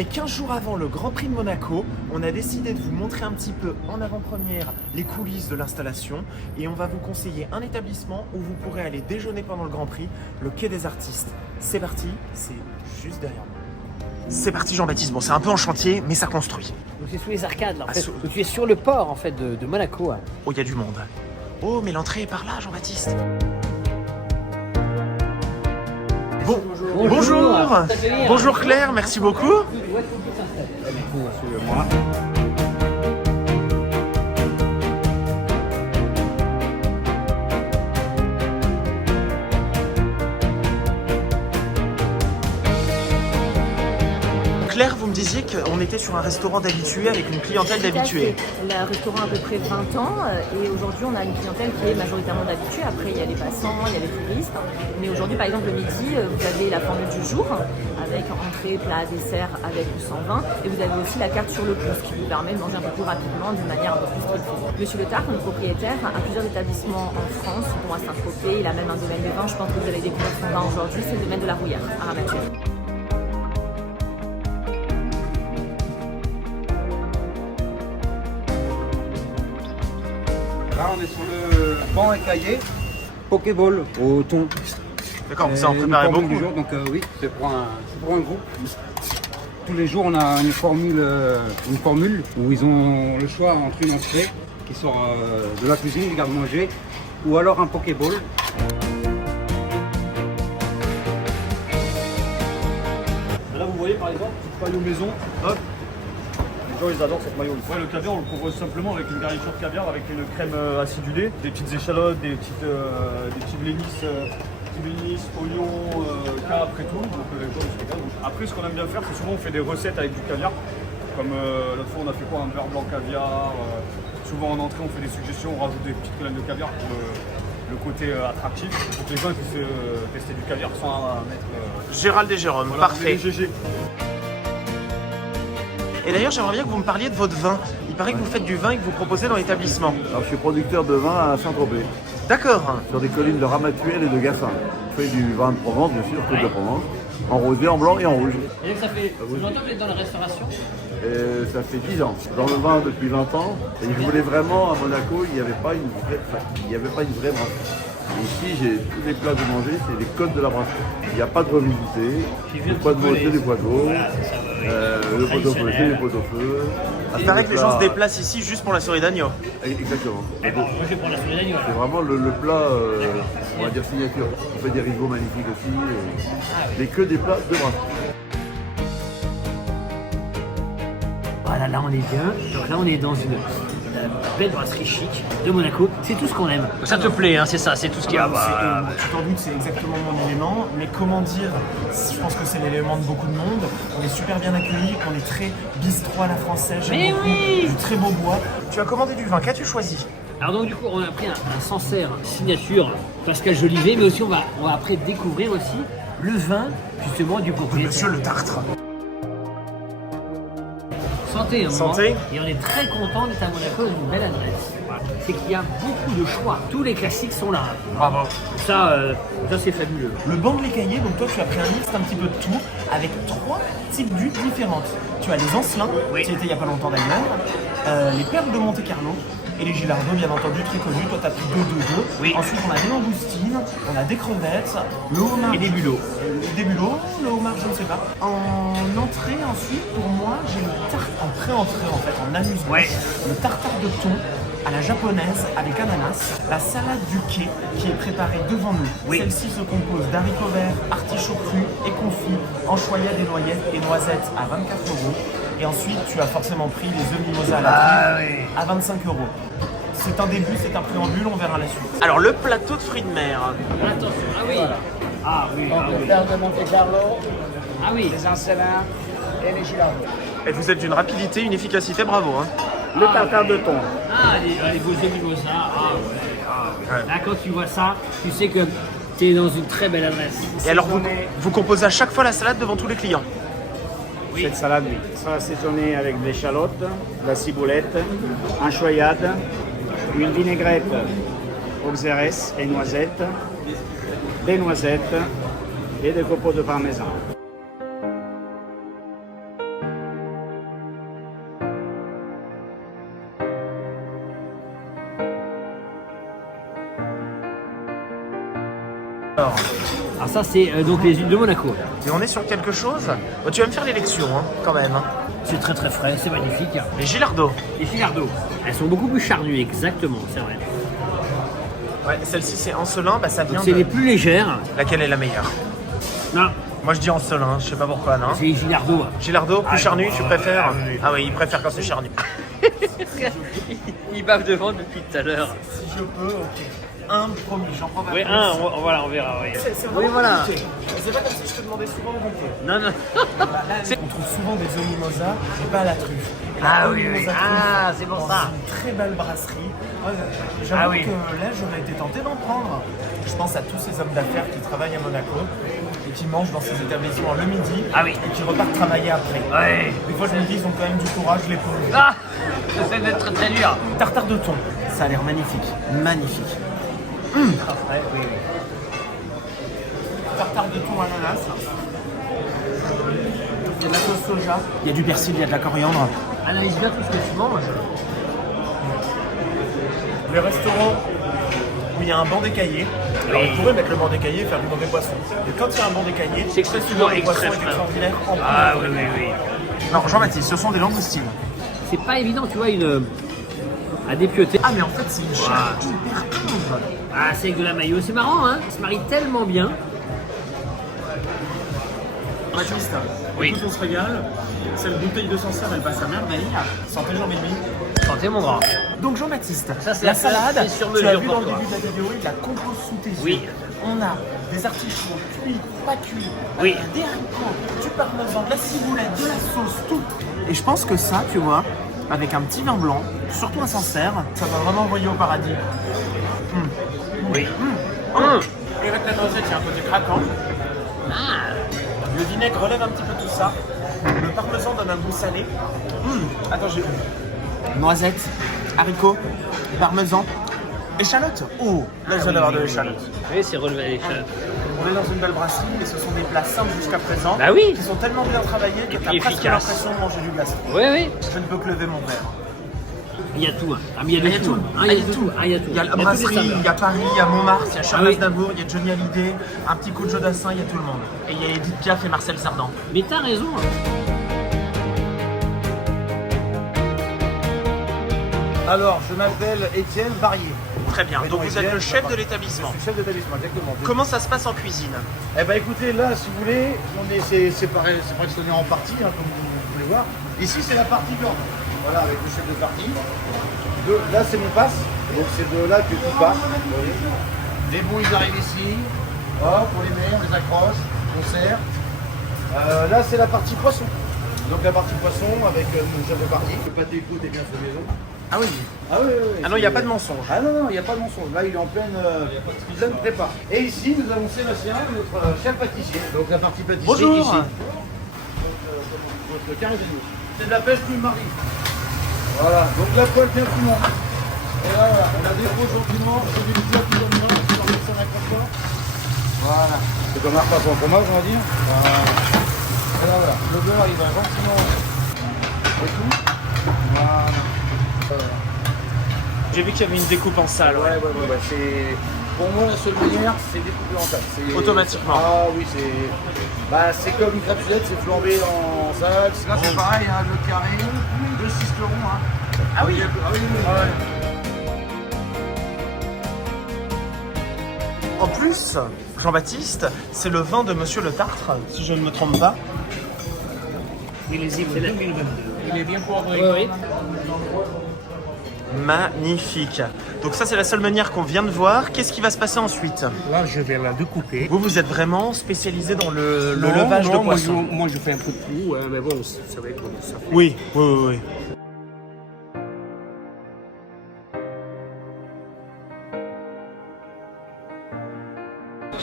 est 15 jours avant le Grand Prix de Monaco. On a décidé de vous montrer un petit peu en avant-première les coulisses de l'installation et on va vous conseiller un établissement où vous pourrez aller déjeuner pendant le Grand Prix, le Quai des Artistes. C'est parti, c'est juste derrière moi. C'est parti Jean-Baptiste, bon c'est un peu en chantier mais ça construit. Donc c'est sous les arcades là, en fait. Donc, tu es sur le port en fait de Monaco. Hein. Oh il y a du monde. Oh mais l'entrée est par là Jean-Baptiste. Bon, bonjour. Bonjour Claire, merci beaucoup. Moi. Claire, vous me disiez qu'on était sur un restaurant d'habitués avec une clientèle d'habitués. Le restaurant a à peu près 20 ans et aujourd'hui on a une clientèle qui est majoritairement d'habitués. Après il y a les passants, il y a les touristes. Mais aujourd'hui par exemple le midi, vous avez la formule du jour avec entrée, plat, dessert avec ou sans vin. Et vous avez aussi la carte sur le pouce qui vous permet de manger un peu plus rapidement d'une manière un peu plus street-food. Monsieur Le Tartre, le propriétaire, a plusieurs établissements en France, dont à Saint-Tropez. Il a même un domaine de vin. Je pense que vous allez découvrir son vin aujourd'hui. C'est le domaine de la Rouillère à Ramatuelle. Là, on est sur le banc écaillé, Pokéball au thon. D'accord, ça en préparait beaucoup. Du jour, donc oui, c'est pour un groupe. Tous les jours, on a une formule où ils ont le choix entre une entrée qui sort de la cuisine, du garde-manger, ou alors un Pokéball. Là, vous voyez par exemple, petite maillot maison, hop. Les gens ils adorent cette maillot. Ouais, le caviar on le propose simplement avec une garniture de caviar avec une crème acidulée, des petites échalotes, des petites lénisses, oignons, capres et tout. Donc les gens ils se régalent. Après ce qu'on aime bien faire c'est souvent on fait des recettes avec du caviar. Comme l'autre fois on a fait quoi, un beurre blanc caviar. Souvent en entrée on fait des suggestions, on rajoute des petites graines de caviar pour le côté attractif. Pour que les gens puissent tester du caviar sans mettre... Gérald et Jérôme, voilà, parfait. Et d'ailleurs, j'aimerais bien que vous me parliez de votre vin. Il paraît que vous faites du vin et que vous proposez dans l'établissement. Alors, je suis producteur de vin à Saint-Tropez, D'accord. sur des collines de Ramatuelle et de Gassin. Je fais du vin de Provence, bien sûr, Côte de Provence, en rosé, en blanc et en rouge. Et donc ça fait longtemps que vous êtes dans la restauration. Et ça fait 10 ans. Dans le vin depuis 20 ans. Et je voulais vraiment, à Monaco, il n'y avait pas une vraie brasserie. Ici, j'ai tous les plats de manger, c'est les codes de la brasserie. Il n'y a pas de revisité, le poids de veau, c'est du poids de veau, le pot-au-feu, c'est du pot-au-feu. Il paraît que les gens se déplacent ici juste pour la souris d'agneau. Exactement. Moi je vais prendre la souris d'agneau. C'est vraiment le plat, on va dire signature. On fait des rigots magnifiques aussi, mais que des plats de brasserie. Voilà, là on est bien. Donc là on est dans une belle brasserie chic de Monaco. C'est tout ce qu'on aime. Ça te plaît, hein, c'est ça, c'est tout ce qu'il y a. Tu t'en doutes, c'est exactement mon élément. Mais comment dire, je pense que c'est l'élément de beaucoup de monde. On est super bien accueillis, on est très bistrot à la française. J'aime beaucoup, du très beau bois. Tu as commandé du vin, qu'as-tu choisi? Alors donc du coup on a pris un Sancerre signature Pascal Jolivet, mais aussi on va après découvrir aussi le vin justement du propriétaire. Monsieur Le Tartre. Santé, hein, Santé. Et on est très content d'être à Monaco dans une belle adresse. Voilà. C'est qu'il y a beaucoup de choix. Tous les classiques sont là. Bravo. Ça c'est fabuleux. Le banc de l'écaillé, donc toi tu as pris un mix un petit peu de tout avec 3 types d'huiles différentes. Tu as les Ancelins, qui étaient il n'y a pas longtemps d'ailleurs, les perles de Monte Carlo et les Gilardo, bien entendu, très connus. Toi tu as pris 2. Oui. Ensuite on a des langoustines, on a des crevettes, le homard. Et des bulots. Des bulots, le homard je ne sais pas. En entrée ensuite, pour moi, j'ai une tarte en pré-entrée en fait, en amuse-bouche. Ouais. Le tartare de thon à la japonaise avec ananas, la salade du quai qui est préparée devant nous. Oui. Celle-ci se compose d'haricots verts, artichauts crus et confits, anchois des noyettes et noisettes à 24 €. Et ensuite, tu as forcément pris les œufs mimosa à la truffe à 25 €. C'est un début, c'est un préambule, on verra la suite. Alors le plateau de fruits de mer. Attention, ah oui. Ah oui, ah oui. Le père de Monte Carlo, Ah oui. les Ancelins et les Gilardo. Et vous êtes d'une rapidité, une efficacité, bravo. Hein. Le tartare de thon. Ah, les beaux œufs mimosa. Ah ouais. Là, quand tu vois ça, tu sais que tu es dans une très belle adresse. Et alors vous composez à chaque fois la salade devant tous les clients. Oui. Cette salade, oui. Ça assaisonné avec de l'échalote, de la ciboulette, anchoyade, une vinaigrette aux xérès et noisettes, des noisettes et des copeaux de parmesan. Alors, ça c'est donc les huiles de Monaco. et on est sur quelque chose. Bon, tu vas me faire l'élection, hein, quand même. Hein. C'est très très frais, c'est magnifique. Les Gilardo. Les Gilardo, elles sont beaucoup plus charnues, exactement, c'est vrai. Ouais, celle-ci c'est Ancelin, bah ça vient C'est de... les plus légères. Laquelle est la meilleure? Non, Moi je dis Ancelin, je sais pas pourquoi, non? c'est les Gilardo. Gilardo, plus charnu, tu préfères? oui. Ah oui, il préfère quand c'est charnu. Il bave devant depuis tout à l'heure. Si je peux, ok. Un promis, j'en prends pas Oui, plus. on verra. Oui. C'est Oui, vraiment voilà. compliqué. C'est pas comme si je te demandais souvent le goûter. Non. On trouve souvent des œufs mimosa, mais pas à la truffe. Et la Ah œuf oui, oui. mimosa Ah, truffe c'est pour dans ça. une très belle brasserie. J'avoue Ah oui. que là, j'aurais été tenté d'en prendre. Je pense à tous ces hommes d'affaires qui travaillent à Monaco et qui mangent dans ces établissements le midi et qui repartent travailler après. Ouais. Des fois, je me dis, ils ont quand même du courage, les pauvres. Ah, ça fait d'être très dur. Tartare de thon, ça a l'air magnifique. Magnifique. Ouais, oui. Tartare de thon ananas. Il y a de la sauce soja. Il y a du persil, il y a de la coriandre. Analyse bien tout ce que tu manges. Les restaurants où il y a un banc d'écaillé. Alors, on pourrait mettre le banc d'écaillé et faire du mauvais poisson. Et quand il y a un banc d'écaillé, C'est très extrêmement souvent le poisson extrême. est extraordinaire en plus. Ah oui. Alors, Jean-Baptiste, ce sont des langoustines. C'est pas évident, tu vois, à dépioter. Ah, mais en fait, c'est une chair hyper tendre. Ah, c'est avec de la mayo. C'est marrant, hein. Ça se marie tellement bien. Baptiste, Oui. écoute, on se régale. Cette bouteille de Sancerre, elle passe à merveille. Santé Jean-Béni. Santé, mon grand. Donc Jean-Baptiste, Ça, c'est la la salade, salade, c'est sur tu as mesure vu pour dans le toi. début de la vidéo, il la compose sous tes yeux. Oui. On a des artichauts cuits, pas cuits, Oui. des haricots, du parmesan, de la ciboulette, de la sauce, tout. Et je pense que ça, tu vois, avec un petit vin blanc, surtout un Sancerre, ça va vraiment envoyer au paradis. Oui. Et avec la noisette, il y a un côté craquant. Le vinaigre relève un petit peu tout ça. Le parmesan donne un goût salé. Attends, j'ai... Noisette, haricots, parmesan, échalote. Oh, là, je viens d'avoir de l'échalote. Oui, c'est relevé à l'échelle. On est dans une belle brasserie et ce sont des plats simples jusqu'à présent. Bah oui. Qui sont tellement bien travaillés que Et tu as puis presque efficaces. l'impression de manger du glaçon. Oui. Je ne peux que lever mon verre. Il y a tout. Hein. Ah, mais il y a de tout. Hein, il y a de tout. Ah, il y a tout. Il y a la toutes les brasserie, saveurs. il y a Paris, il y a Montmartre, il y a Charles oui. Aznavour, il y a Johnny Hallyday, un petit coup de Jodassin, il y a tout le monde. Et il y a Edith Piaf et Marcel Cerdan. Mais t'as raison. Alors, je m'appelle Étienne Barrier. Très bien, donc vous êtes le chef de Je l'établissement. suis chef d'établissement, exactement. Comment ça se passe en cuisine? Eh ben écoutez, là, si vous voulez, c'est fractionné en parties, hein, comme vous pouvez voir. Ici, c'est la partie viande. Voilà, avec le chef de partie. Là, c'est mon passe. Donc, c'est de là que tout passe. Vous voyez. Les bouts, ils arrivent ici. Hop, on les met, on les accroche, on serre. Là, c'est la partie poisson. Donc, la partie poisson avec mon chef de partie. Le pâté côte est bien fait maison. Ah oui. Ah oui, oui, oui. Ah non, il n'y a pas de mensonge. Ah non, il n'y a pas de mensonge. Là, il est en pleine prépa. Et ici, nous avons Sébastien, notre chef pâtissier. Donc la partie pâtissier Bonjour. ici. Votre carré d'agneau. C'est de la pêche du mari. Voilà, donc la poêle bien fumant. Et là, voilà, on a des gros champignons, c'est des plats qui donnent mal, c'est comme ça, voilà. C'est comme un repas pour fromage, on va dire. Voilà. Et là, voilà, le beurre, il va gentiment. Et tout. Voilà. J'ai vu qu'il y avait une découpe en salle. Ouais. C'est... Pour moi, la seule manière, c'est découpé en salle. C'est... Automatiquement. Ah oui, c'est comme une crapulette, c'est flambé en salle. Là, c'est pareil, hein, le carré, 2 cisterons. Hein. Ah oui. En plus, Jean-Baptiste, c'est le vin de Monsieur Le Tartre, si je ne me trompe pas. Millésime 2022. Il est bien poivré. Oui. Magnifique. Donc ça, c'est la seule manière qu'on vient de voir. Qu'est-ce qui va se passer ensuite? Là, je vais la découper. Vous êtes vraiment spécialisé dans le Non, levage de non, poisson. moi, je fais un peu de tout, hein, mais bon, ça va être comme ça. Oui.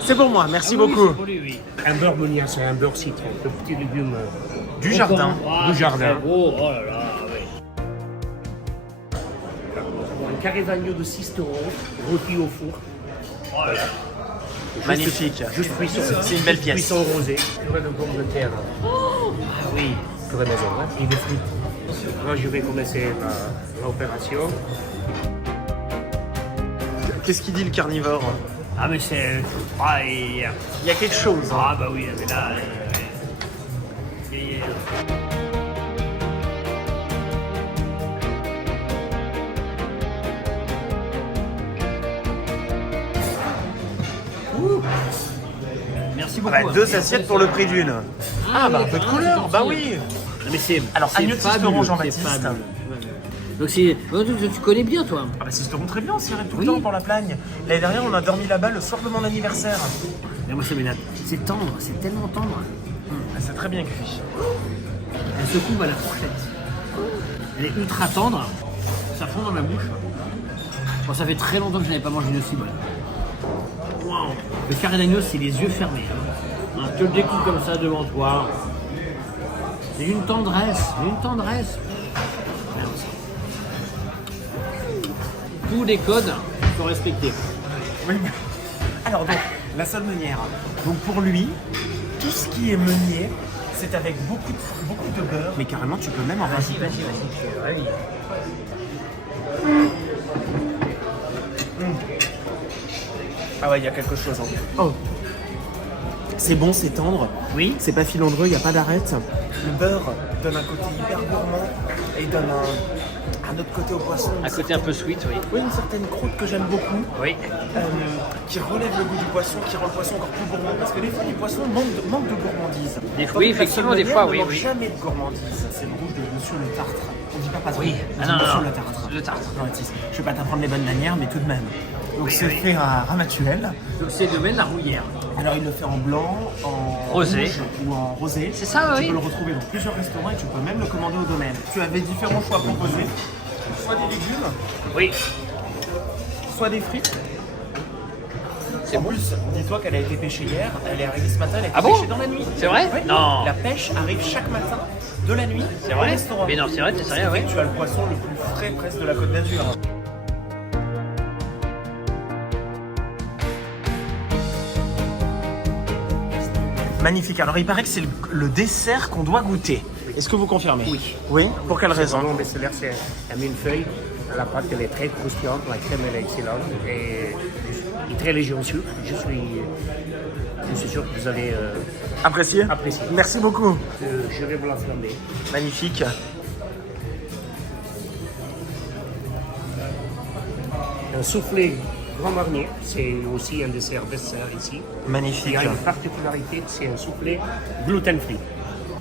C'est pour moi, merci beaucoup. Oui. Un beurre Monia, c'est un beurre citron, le petit légume Du jardin. Ah, du jardin. c'est beau. Oh là là, oui. Un carré d'agneau de 6 euros, rôti au four. Oh là là. Magnifique. Juste cuisson. C'est une belle pièce. Cuisson rosée. Purée de pommes de terre. Ah oui. Purée maison, hein, et des frites. Là, je vais commencer l'opération. Qu'est-ce qu'il dit le carnivore? Ah mais c'est... Ah, et... Il y a quelque chose. Hein. Ah bah oui, mais là... Et- Ouh. Merci beaucoup. Bah, hein. 2 assiettes pour le prix d'une. Ah bah un oui, peu de ah, couleur, c'est bah gentil. oui. Mais c'est... Alors, c'est agneau de fabuleux, Sisteron, c'est Jean-Baptiste. fabuleux. Donc c'est... Oh, tu connais bien toi. Ah bah Sisteron très bien, on s'irait tout le Oui. temps pour la Plagne. L'année dernière, on a dormi là-bas le soir de mon anniversaire. Mais moi ça m'énerve. C'est tendre, c'est tellement tendre. Ah, c'est très bien cuit. Elle se coupe à la fourchette. Elle est ultra tendre. Ça fond dans ma bouche. Bon, ça fait très longtemps que je n'avais pas mangé une aussi bonne. Waouh. Le carré d'agneau, c'est les yeux fermés. Hein. Tu le découpes comme ça devant toi. C'est une tendresse. Une tendresse. Tous les codes sont respectés. Oui. Alors donc, la seule meunière. Donc pour lui, tout ce qui est meunier, c'est avec beaucoup de beurre. Mais carrément, tu peux même en rajouter. Vas-y. Ah ouais, il y a quelque chose. Hein. Oh. C'est bon, c'est tendre. Oui. C'est pas filandreux, il n'y a pas d'arête. Le beurre donne un côté hyper gourmand et donne un autre côté au poisson. Un côté un peu sweet, oui. Oui, une certaine croûte que j'aime beaucoup. Oui. Qui relève le goût du poisson, qui rend le poisson encore plus gourmand. Parce que des fois, les poissons manquent de gourmandise. Des fois, oui, La effectivement, des seule fois, manière oui, ne oui. manque jamais de gourmandise. C'est le rouge de Monsieur le Tartre. On dit pas Oui. on Ah dit non, Monsieur non. le Tartre. Le tartre. Non, Baptiste, je vais pas t'apprendre les bonnes manières, mais tout de même. Donc Oui, c'est oui. fait à Ramatuelle. Donc c'est le domaine de la rouillère. Alors il le fait en blanc, en Rosé. rouge ou en rosé. C'est ça, Tu oui. peux le retrouver dans plusieurs restaurants et tu peux même le commander au domaine. Tu avais différents choix proposés. Soit des légumes, Oui. soit des frites. C'est En bon. plus, dis-toi qu'elle a été pêchée hier, elle est arrivée ce matin, elle a été Ah bon pêchée dans la nuit. C'est vrai Oui. Non. La pêche arrive chaque matin de la nuit C'est au vrai restaurant. Mais non, c'est vrai, c'est sérieux, Ce qui fait oui. que tu as le poisson le plus frais presque de la Côte d'Azur. Magnifique. Alors il paraît que c'est le dessert qu'on doit goûter. Est-ce que vous confirmez? Oui. Oui. Pour quelle raison? Mon best-seller, c'est la millefeuille. La pâte, elle est très croustillante, la crème, elle est excellente. Et très léger en sucre. Je suis sûr que vous allez Apprécié. apprécier. Merci beaucoup. Je vais vous la flamber. Magnifique. Un soufflé Grand Marnier, c'est aussi un dessert best-seller ici. Magnifique. Il y a une particularité, c'est un soufflé gluten-free.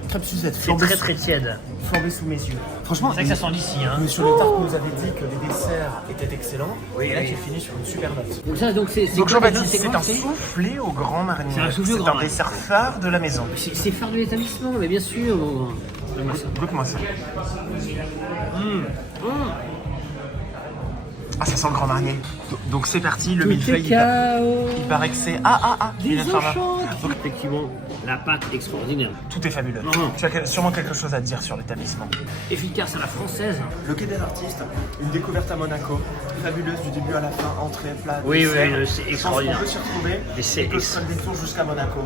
Crêpe Suzette, C'est très très tiède. flambée sous mes yeux. Franchement, C'est vrai que ça sent d'ici, hein. Monsieur Le Tartre nous avait dit que les desserts étaient excellents. Oui, et là, oui. tu finis sur une super note. Donc ça, donc c'est Donc quoi, Jean-Baptiste, c'est c'est quoi, un c'est soufflé au Grand Marnier. C'est un soufflé au Grand C'est un Marnier. dessert phare de la maison. C'est phare de l'établissement, mais bien sûr. Donne-moi ça. Goûte-moi ça. Ah, ça sent le Grand Marnier. Donc c'est parti, le millefeuille. Il paraît que c'est... il vient de faire là. Donc, effectivement, la pâte extraordinaire. Tout est fabuleux. Mhm. Tu as sûrement quelque chose à dire sur l'établissement. Efficace à la française. Le Quai des Artistes, une découverte à Monaco, fabuleuse du début à la fin, entrée, plat, Oui, dessert. oui, c'est Je pense extraordinaire. qu'on peut s'y retrouver Et c'est et peut se faire des tours jusqu'à Monaco.